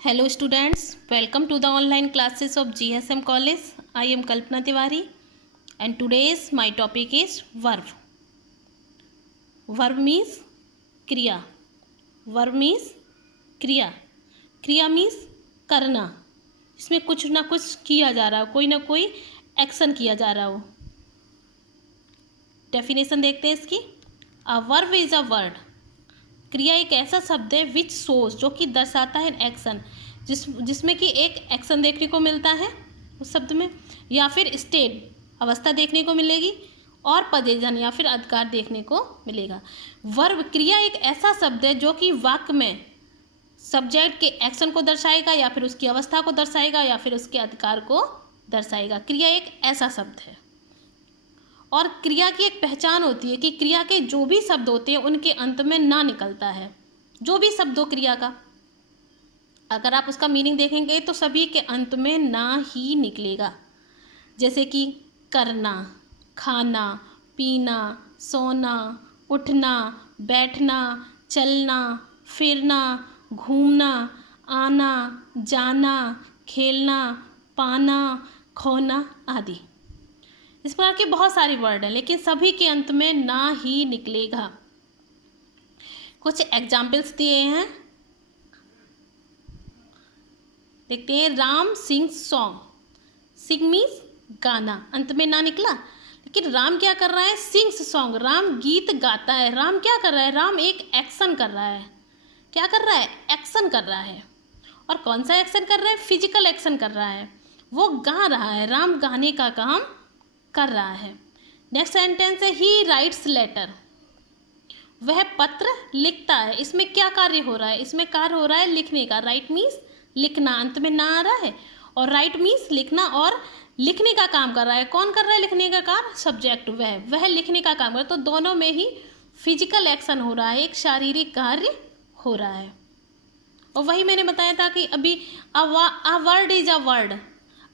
Hello students, welcome to the online classes of GSM College. I am Kalpana Tiwari and today's my topic is verb. Verb means kriya. Verb means kriya. क्रिया means करना, इसमें कुछ ना कुछ किया जा रहा हो, कोई ना कोई एक्शन किया जा रहा हो। डेफिनेशन देखते हैं इसकी। A verb is a word. क्रिया एक ऐसा शब्द है विच शोज, जो कि दर्शाता है एक्शन, जिसमें कि एक एक्शन देखने को मिलता है उस शब्द में, या फिर स्टेट अवस्था देखने को मिलेगी, और पदेजन या फिर अधिकार देखने को मिलेगा। वर्ब क्रिया एक ऐसा शब्द है जो कि वाक्य में सब्जेक्ट के एक्शन को दर्शाएगा, या फिर उसकी अवस्था को दर्शाएगा, या फिर उसके अधिकार को दर्शाएगा। क्रिया एक ऐसा शब्द है। और क्रिया की एक पहचान होती है कि क्रिया के जो भी शब्द होते हैं उनके अंत में ना निकलता है। जो भी शब्द हो क्रिया का, अगर आप उसका मीनिंग देखेंगे तो सभी के अंत में ना ही निकलेगा। जैसे कि करना, खाना, पीना, सोना, उठना, बैठना, चलना, फिरना, घूमना, आना, जाना, खेलना, पाना, खोना आदि। इस प्रकार के बहुत सारे वर्ड हैं, लेकिन सभी के अंत में ना ही निकलेगा। कुछ एग्जाम्पल्स दिए हैं, देखते हैं। Ram sing song. Sing means गाना, अंत में ना निकला, लेकिन राम क्या कर रहा है? सिंग्स सॉन्ग, राम गीत गाता है। राम क्या कर रहा है? राम एक एक्शन कर रहा है। क्या कर रहा है? एक्शन कर रहा है। और कौन सा एक्शन कर रहा है? फिजिकल एक्शन कर रहा है। वो गा रहा है, राम गाने का काम कर रहा है। नेक्स्ट सेंटेंस है ही राइट्स लेटर। वह पत्र लिखता है। इसमें क्या कार्य हो रहा है? इसमें कार्य हो रहा है लिखने का। राइट मीन्स लिखना, अंत में ना आ रहा है, और राइट मीन्स लिखना, और लिखने का काम कर रहा है। कौन कर रहा है लिखने का कार्य? सब्जेक्ट, वह लिखने का काम कर रहा है। तो दोनों में ही फिजिकल एक्शन हो रहा है, एक शारीरिक कार्य हो रहा है। और वही मैंने बताया था कि अभी a word is a word,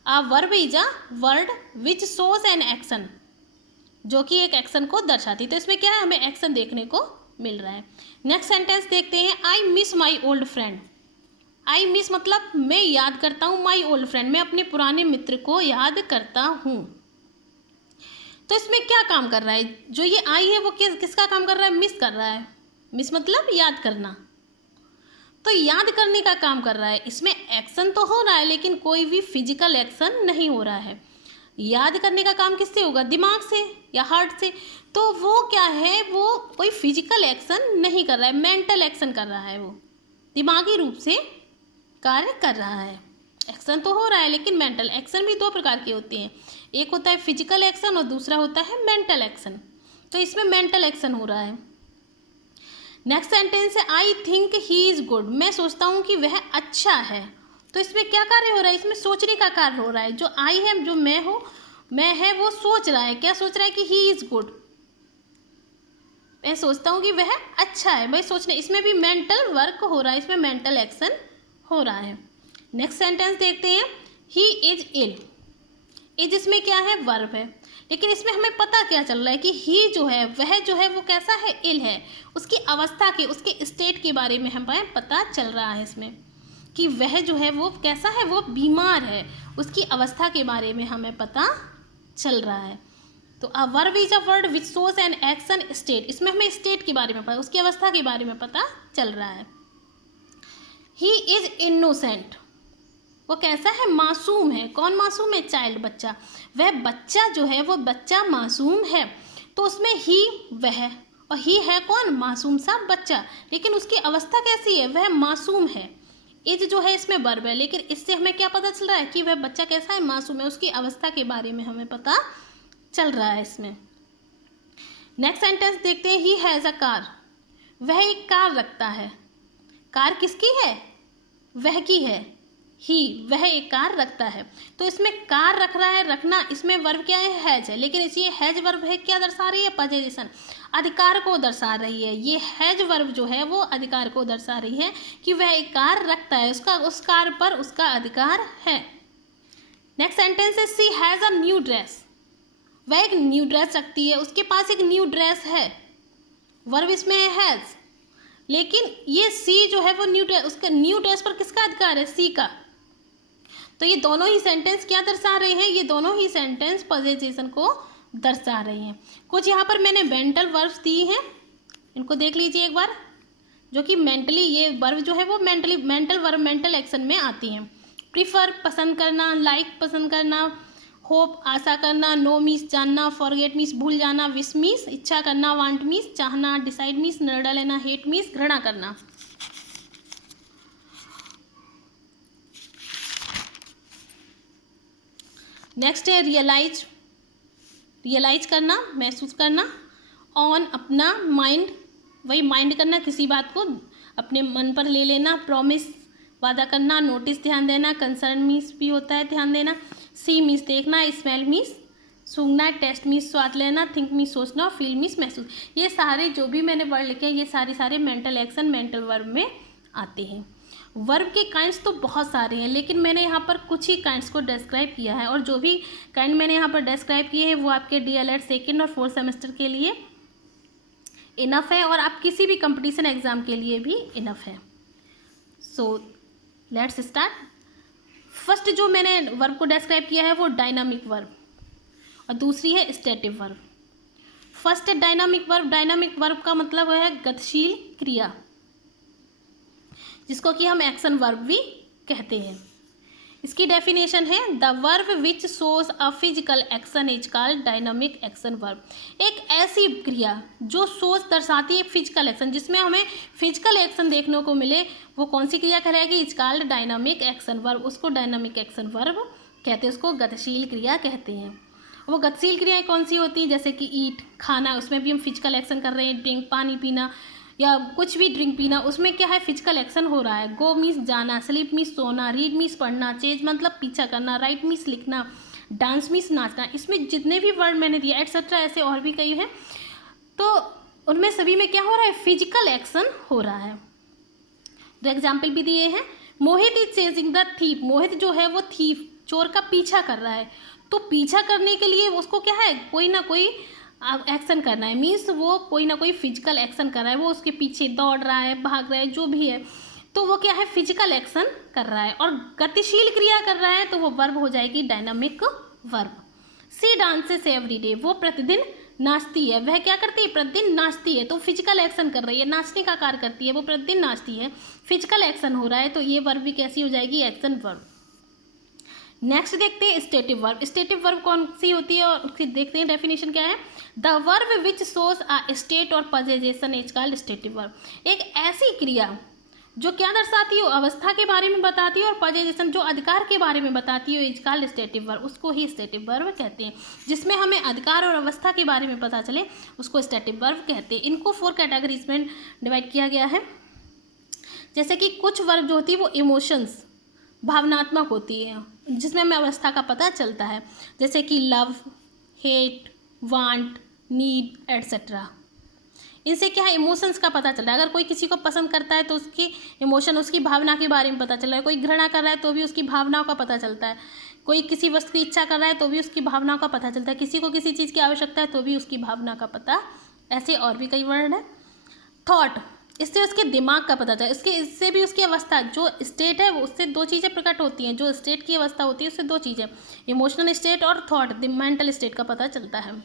a verb is a word which shows an action, जो कि एक एक्शन को दर्शाती। तो इसमें क्या है? हमें एक्शन देखने को मिल रहा है। नेक्स्ट सेंटेंस देखते हैं। I miss my old friend. I miss मतलब मैं याद करता हूँ, माई ओल्ड फ्रेंड मैं अपने पुराने मित्र को याद करता हूँ। तो इसमें क्या काम कर रहा है? जो ये आई है वो किसका काम कर रहा है? मिस कर रहा है। मिस मतलब याद करना, तो याद करने का काम कर रहा है। इसमें एक्शन तो हो रहा है, लेकिन कोई भी फिजिकल एक्शन नहीं हो रहा है। याद करने का काम किससे होगा? दिमाग से या हार्ट से। तो वो क्या है? वो कोई फिजिकल एक्शन नहीं कर रहा है, मेंटल एक्शन कर रहा है। वो दिमागी रूप से कार्य कर रहा है। एक्शन तो हो रहा है, लेकिन मेंटल एक्शन भी दो प्रकार के होते हैं। एक होता है फिजिकल एक्शन और दूसरा होता है मेंटल एक्शन। तो इसमें मेंटल एक्शन हो रहा है। नेक्स्ट सेंटेंस है I think he is good. मैं सोचता हूँ कि वह अच्छा है। तो इसमें क्या कार्य हो रहा है? इसमें सोचने का कार्य हो रहा है। जो आई है, जो मैं है, वो सोच रहा है। क्या सोच रहा है? कि ही इज़ गुड, मैं सोचता हूँ कि वह अच्छा है। भाई सोचने, इसमें भी मेंटल वर्क हो रहा है, इसमें मेंटल एक्शन हो रहा है। नेक्स्ट सेंटेंस देखते हैं। He is ill. इज इसमें क्या है? वर्ब है, लेकिन इसमें हमें पता क्या चल रहा है कि ही जो है, वह जो है वो कैसा है? इल है। उसकी अवस्था के, उसके स्टेट के बारे में हमें पता चल रहा है इसमें, कि वह जो है वो कैसा है? वो बीमार है। उसकी अवस्था के बारे में हमें पता चल रहा है। तो a verb is a word which shows an action state. इसमें हमें स्टेट के बारे में पता, उसकी अवस्था के बारे में पता चल रहा है। He is innocent. वो कैसा है? मासूम है। कौन मासूम है? चाइल्ड, बच्चा। वह बच्चा जो है वो बच्चा मासूम है। तो उसमें ही वह, और ही है कौन? मासूम सा बच्चा। लेकिन उसकी अवस्था कैसी है? वह मासूम है। इज जो है इसमें वर्ब है, लेकिन इससे हमें क्या पता चल रहा है? कि वह बच्चा कैसा है? मासूम है। उसकी अवस्था के बारे में हमें पता चल रहा है इसमें। नेक्स्ट सेंटेंस देखते हैं। He has a car. वह एक कार रखता है। कार किसकी है? वह की है। ही, वह एक कार रखता है। तो इसमें कार रख रहा है, रखना, इसमें वर्ब क्या है? हैज है। लेकिन इस ये हैज वर्ब है, क्या दर्शा रही है? पोजीशन, अधिकार को दर्शा रही है। ये हैज वर्ब जो है वो अधिकार को दर्शा रही है, कि वह एक कार रखता है, उसका उस कार पर उसका अधिकार है। नेक्स्ट सेंटेंस है सी हैज़ अ न्यू ड्रेस। वह एक न्यू ड्रेस रखती है, उसके पास एक न्यू ड्रेस है। वर्ब इसमें है हैज़। लेकिन ये सी जो है वो उसका न्यू टेस्ट पर किसका अधिकार है? सी का। तो ये दोनों ही सेंटेंस क्या दर्शा रहे हैं? ये दोनों ही सेंटेंस पोजेशन को दर्शा रहे हैं। कुछ यहाँ पर मैंने मेंटल वर्ब्स दिए हैं, इनको देख लीजिए एक बार, जो कि मेंटली, ये वर्ब जो है वो मेंटल वर्ब मेंटल एक्शन में आती हैं। प्रीफर पसंद करना, लाइक पसंद करना, होप आशा करना, नो मीन्स जानना, फॉरगेट मीन्स भूल जाना, विश मीन्स इच्छा करना, वांट मीन्स चाहना, डिसाइड मीन्स निर्णय लेना, हेट मीन्स घृणा करना। नेक्स्ट है रियलाइज, रियलाइज करना, महसूस करना। ऑन अपना, माइंड वही माइंड करना, किसी बात को अपने मन पर ले लेना। प्रॉमिस वादा करना, नोटिस ध्यान देना, कंसर्न मीन्स भी होता है ध्यान देना। सी मीन्स देखना, स्मेल मीन्स सूंघना, टेस्ट मीन्स स्वाद लेना, थिंक मीन्स सोचना, फील मीन्स महसूस। ये सारे जो भी मैंने वर्ड लिखे हैं ये सारे मेंटल एक्शन मेंटल वर्ब में आते हैं। वर्ब के काइंड्स तो बहुत सारे हैं, लेकिन मैंने यहाँ पर कुछ ही काइंड्स को डिस्क्राइब किया है, और जो भी काइंड मैंने यहाँ पर डिस्क्राइब किए हैं वो आपके DLED सेकेंड और फोर्थ सेमेस्टर के लिए इनफ है, और आप किसी भी कंपटीशन एग्ज़ाम के लिए भी इनफ है। So let's start. फर्स्ट जो मैंने वर्ब को डिस्क्राइब किया है वो डायनामिक वर्ब, और दूसरी है स्टैटिक वर्ब। फर्स्ट है डायनामिक वर्ब। डायनामिक वर्ब का मतलब है गतिशील क्रिया, जिसको कि हम एक्शन वर्ब भी कहते हैं। इसकी डेफिनेशन है the verb which shows a physical action is called dynamic action verb. एक ऐसी क्रिया जो शोज दर्शाती है फिजिकल एक्शन, जिसमें हमें फिजिकल एक्शन देखने को मिले, वो कौन सी क्रिया कहलाएगी? Is called dynamic action verb. उसको डायनामिक एक्शन वर्ब कहते हैं, उसको गतिशील क्रिया कहते हैं। वो गतिशील क्रियाएं कौन सी होती हैं? जैसे कि ईट, खाना, उसमें भी हम फिजिकल एक्शन कर रहे हैं। ड्रिंक, पानी पीना या कुछ भी ड्रिंक पीना, उसमें क्या है? फिजिकल एक्शन हो रहा है। गो मीन्स जाना, स्लीप मीन्स सोना, रीड मीन्स पढ़ना, चेज मतलब पीछा करना, राइट मीन्स लिखना, डांस मीन्स नाचना। इसमें जितने भी वर्ड मैंने दिया एटसेट्रा, ऐसे और भी कई हैं, तो उनमें सभी में क्या हो रहा है? फिजिकल एक्शन हो रहा है। दो एग्जाम्पल भी दिए हैं। मोहित इज चेजिंग द थीफ। मोहित जो है वो थीफ, चोर का पीछा कर रहा है। तो पीछा करने के लिए उसको क्या है? कोई ना कोई एक्शन करना है, मीन्स वो कोई ना कोई फिजिकल एक्शन कर रहा है, वो उसके पीछे दौड़ रहा है, भाग रहा है, जो भी है, तो वो क्या है? फिजिकल एक्शन कर रहा है। और गतिशील क्रिया कर रहा है तो वो वर्ब हो जाएगी डायनामिक वर्ब। सी डांसेस एवरी डे। वो प्रतिदिन नाचती है। वह क्या करती है? प्रतिदिन नाचती है। तो फिजिकल एक्शन कर रही है, नाचने का कार्य करती है, वो प्रतिदिन नाचती है, फिजिकल एक्शन हो रहा है, तो ये वर्ब भी कैसी हो जाएगी? Action verb. नेक्स्ट देखते हैं स्टेटिव वर्ब। स्टेटिव वर्ब कौन सी होती है और उसकी देखते हैं डेफिनेशन क्या है। The verb which shows a state और possession is called stative verb. एक ऐसी क्रिया जो क्या दर्शाती हो? अवस्था के बारे में बताती है, और पोजेशन जो अधिकार के बारे में बताती है, इज कॉल्ड स्टेटिव वर्ब। उसको ही स्टेटिव वर्ब कहते हैं। जिसमें हमें अधिकार और अवस्था के बारे में पता चले उसको स्टेटिव वर्ब कहते हैं। इनको 4 कैटेगरीज में डिवाइड किया गया है। जैसे कि कुछ वर्ब जो होती है वो इमोशंस, भावनात्मक होती है, जिसमें हमें अवस्था का पता चलता है, जैसे कि love, hate, want, need etcetera. इनसे क्या है? इमोशंस का पता चल रहा है। अगर कोई किसी को पसंद करता है तो उसकी इमोशन, उसकी भावना के बारे में पता चल रहा है। कोई घृणा कर रहा है तो भी उसकी भावनाओं का पता चलता है। कोई किसी वस्तु की इच्छा कर रहा है तो भी उसकी भावनाओं का पता चलता है। किसी को किसी चीज़ की आवश्यकता है तो भी उसकी भावना का पता। ऐसे और भी कई वर्ड है। थॉट, इससे उसके दिमाग का पता चला। इससे भी उसकी अवस्था जो स्टेट है उससे 2 चीज़ें प्रकट होती हैं। जो स्टेट की अवस्था होती है उससे 2 चीज़ें, इमोशनल स्टेट और थॉट, मेंटल स्टेट का पता चलता है।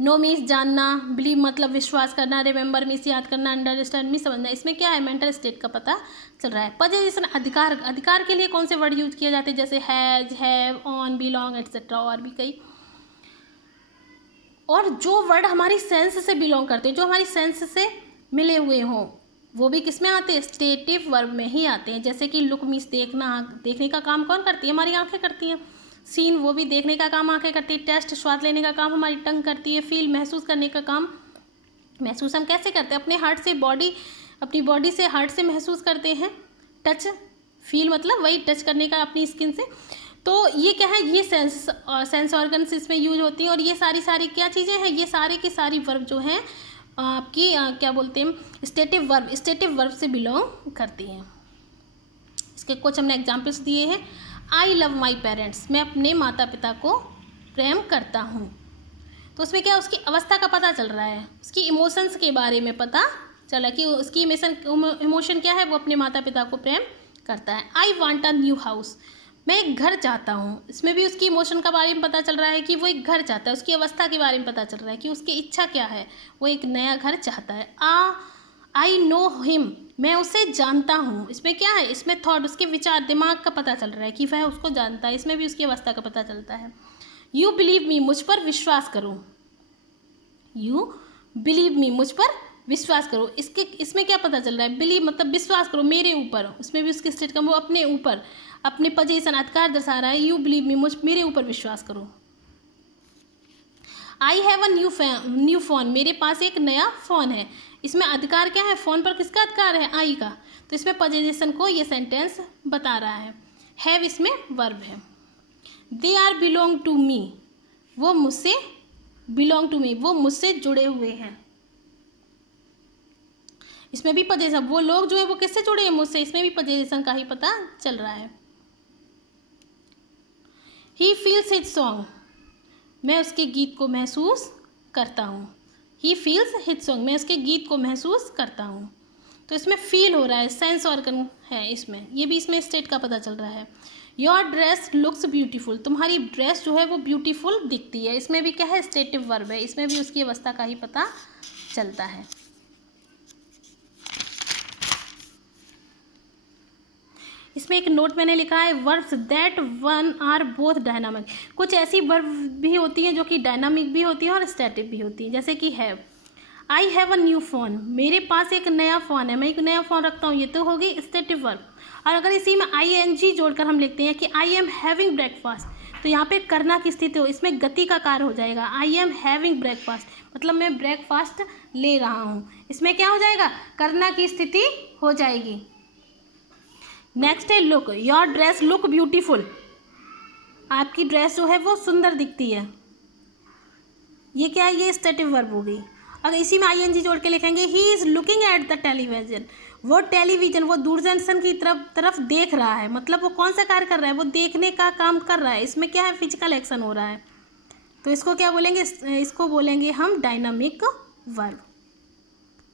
नो मीन्स जानना, बिलीव मतलब विश्वास करना, रिमेंबर मीन्स याद करना, अंडरस्टैंड मीन्स समझना। इसमें क्या है? मेंटल स्टेट का पता चल रहा है। पोजेशन, अधिकार, अधिकार के लिए कौन से वर्ड यूज किए जाते हैं? जैसे has, have, on, belong etcetera, और भी कई। और जो वर्ड हमारी सेंस से बिलोंग करते हैं, जो हमारी सेंस से मिले हुए हों, वो भी किस में आते हैं? स्टेटिव वर्ब में ही आते हैं। जैसे कि लुक मीन्स देखना, देखने का काम कौन करती है? हमारी आंखें करती हैं। सीन, वो भी देखने का काम आंखें करती है। टेस्ट, स्वाद लेने का काम हमारी टंग करती है। फील, महसूस करने का काम, महसूस हम कैसे करते हैं? अपने हार्ट से बॉडी, अपनी बॉडी से हार्ट से महसूस करते हैं। टच, फील मतलब वही टच करने का अपनी स्किन से। तो ये क्या है? ये सेंस ऑर्गन्स इसमें यूज होती हैं। और ये सारी क्या चीज़ें हैं? ये सारे की सारी वर्ब जो हैं आपकी क्या बोलते हैं? स्टेटिव वर्ब से बिलोंग करती हैं। इसके कुछ हमने एग्जाम्पल्स दिए हैं। आई लव माई पेरेंट्स, मैं अपने माता पिता को प्रेम करता हूँ। तो उसमें क्या? उसकी अवस्था का पता चल रहा है, उसकी इमोशंस के बारे में पता चला कि उसकी इमोशन क्या है, वो अपने माता पिता को प्रेम करता है। I want a new house, मैं एक घर चाहता हूँ। इसमें भी उसकी इमोशन का बारे में पता चल रहा है कि वो एक घर चाहता है, उसकी अवस्था के बारे में पता चल रहा है कि उसकी इच्छा क्या है, वो एक नया घर चाहता है। आई नो हिम, मैं उसे जानता हूँ। इसमें क्या है, इसमें थॉट, उसके विचार, दिमाग का पता चल रहा है कि वह उसको जानता है। इसमें भी उसकी अवस्था का पता चलता है। यू बिलीव मी, मुझ पर विश्वास करो। यू बिलीव मी, मुझ पर विश्वास करो। इसमें क्या पता चल रहा है, बिलीव मतलब विश्वास करो मेरे ऊपर। उसमें भी उसके स्टेट का वो अपने ऊपर, अपने पोजीशन, अधिकार दर्शा रहा है। यू बिलीव मी, मेरे ऊपर विश्वास करो। I have a new phone, मेरे पास एक नया फ़ोन है। इसमें अधिकार क्या है, फ़ोन पर किसका अधिकार है, आई का। तो इसमें पोजीशन को ये सेंटेंस बता रहा है। हैव इसमें वर्ब है। They are belong to me, वो मुझसे, बिलोंग टू मी वो मुझसे जुड़े हुए हैं। इसमें भी पोजीशन, वो लोग जो है वो किससे जुड़े हैं, मुझसे। इसमें भी पोजीशन का ही पता चल रहा है। ही फील्स हिज सॉन्ग, मैं उसके गीत को महसूस करता हूँ। ही फील्स हिज सॉन्ग, मैं उसके गीत को महसूस करता हूँ। तो इसमें फील हो रहा है, सेंस ऑर्गन है इसमें, ये भी इसमें स्टेट का पता चल रहा है। योर ड्रेस लुक्स ब्यूटीफुल, तुम्हारी ड्रेस जो है वो ब्यूटीफुल दिखती है। इसमें भी क्या है, स्टेटिव वर्ब है। इसमें भी उसकी अवस्था का ही पता चलता है। इसमें एक नोट मैंने लिखा है, verbs that one are both dynamic. कुछ ऐसी वर्ब भी होती हैं जो कि डायनामिक भी होती हैं और स्टैटिक भी होती हैं, जैसे कि have. I have a new phone, मेरे पास एक नया फ़ोन है, मैं एक नया फ़ोन रखता हूँ, ये तो होगी स्टैटिक वर्ब। और अगर इसी में ING जोड़कर हम लिखते हैं कि आई एम हैविंग ब्रेकफास्ट, तो यहाँ पे करना की स्थिति हो, इसमें गति का कार्य हो जाएगा। आई एम हैविंग ब्रेकफास्ट मतलब मैं ब्रेकफास्ट ले रहा हूँ। इसमें क्या हो जाएगा, करना की स्थिति हो जाएगी। नेक्स्ट है look, your dress look beautiful, आपकी ड्रेस जो है वो सुंदर दिखती है। ये क्या है, ये स्टेटिव वर्ब हो गई। अगर इसी में ING जोड़ के लिखेंगे, he is looking at the television, वो टेलीविजन, वो दूरदर्शन की तरफ देख रहा है। मतलब वो कौन सा कार्य कर रहा है, वो देखने का काम कर रहा है। इसमें क्या है, फिजिकल एक्शन हो रहा है। तो इसको क्या बोलेंगे, इसको बोलेंगे हम डायनामिक वर्ब।